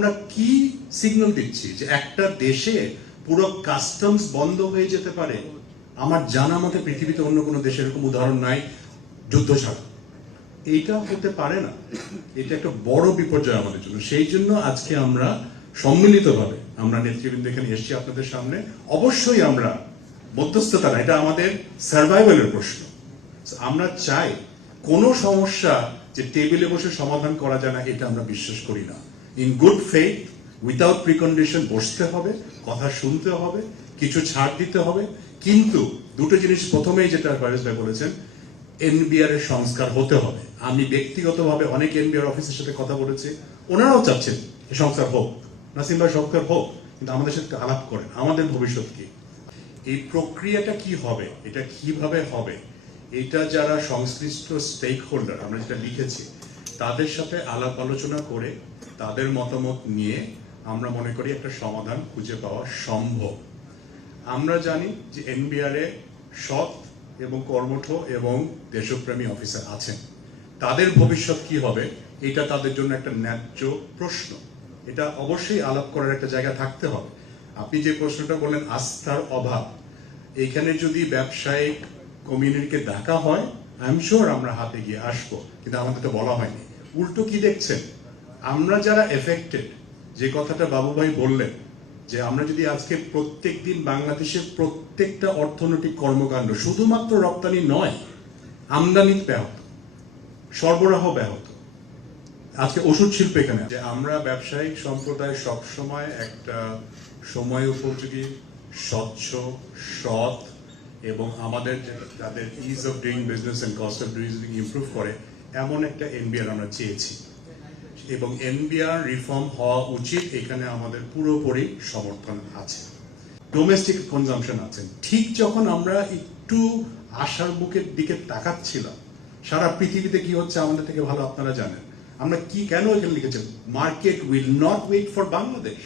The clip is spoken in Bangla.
আমরা কি সিগন্যাল দিচ্ছি? যে একটা দেশে পুরো কাস্টমস বন্ধ হয়ে যেতে পারে? আমার জানা মতে পৃথিবীতে অন্য কোনো দেশের এরকম উদাহরণ নাই, যুদ্ধ ছাড়া। এইটা হতে পারে না। এটা একটা বড় বিপর্যয় আমাদের জন্য। সেই জন্য আজকে আমরা সম্মিলিতভাবে আমরা নেতৃবৃন্দ এখানে এসেছি আপনাদের সামনে। অবশ্যই আমরা মধ্যস্থতা না, এটা আমাদের সার্ভাইভালের প্রশ্ন। আমরা চাই কোনো সমস্যা যে টেবিলে বসে সমাধান করা যায় না, এটা আমরা বিশ্বাস করি না। In good faith without precondition বসতে হবে, কথা শুনতে হবে, কিছু ছাড় দিতে হবে। কিন্তু দুটো জিনিস প্রথমেই যেটা ফারেজ ভাই বলেছেন, এনবিআর এর সংস্কার হতে হবে। আমি ব্যক্তিগতভাবে অনেক এনবিআর অফিসের সাথে কথা বলেছি, ওনারাও চাচ্ছেন সংস্কার হোক। নাসিম ভাই, সংস্কার হোক, কিন্তু আমাদের সাথে আলাপ করেন, আমাদের ভবিষ্যৎ কি? এই প্রক্রিয়াটা কি হবে? এটা কীভাবে হবে? এটা যারা সংশ্লিষ্ট স্টেক হোল্ডার আমরা যেটা লিখেছি, তাদের সাথে আলাপ আলোচনা করে তাদের মতামত নিয়ে আমরা মনে করি একটা সমাধান খুঁজে পাওয়া সম্ভব। আমরা জানি যে এনবিআর সৎ এবং কর্মঠ এবং দেশপ্রেমী অফিসার আছেন। তাদের ভবিষ্যৎ কি হবে, এটা তাদের জন্য একটা ন্যায্য প্রশ্ন। এটা অবশ্যই আলাপ করার একটা জায়গা থাকতে হবে। আপনি যে প্রশ্নটা বললেন, আস্থার অভাব, এখানে যদি ব্যবসায়িক কমিউনিটিকে ডাকা হয় আই এম শিওর আমরা হাতে গিয়ে আসব, কিন্তু আমাদের তো বলা হয়নি। উল্টো কি দেখছেন? আমরা যারা এফেক্টেড যে কথাটা বাবু ভাই বললেন, যে আমরা যদি আজকে প্রত্যেক দিন বাংলাদেশের প্রত্যেকটা অর্থনৈতিক কর্মকাণ্ড, শুধুমাত্র রপ্তানি নয় আমদানি ব্যাহত, সরবরাহ ব্যাহত। আজকে ওষুধ শিল্প এখানে যে আমরা ব্যবসায়িক সম্প্রদায় সবসময় একটা সময় উপযোগী, স্বচ্ছ, সৎ, এবং আমাদের তাদের ease of doing business and cost of doing improve করে, এমন একটা এনবিআর আমরা চেয়েছি। এবং এনবিআর রিফর্ম হওয়া উচিত, এখানে আমাদের পুরোপুরি সমর্থন আছে। ডোমেস্টিক কনজামশন আছে। ঠিক যখন আমরা একটু আশার বুকের দিকে তাকাচ্ছিলাম, সারা পৃথিবীতে কি হচ্ছে আমাদের থেকে ভালো আপনারা জানেন। আমরা কি কেন এখানে লিখেছি? Market will not wait for Bangladesh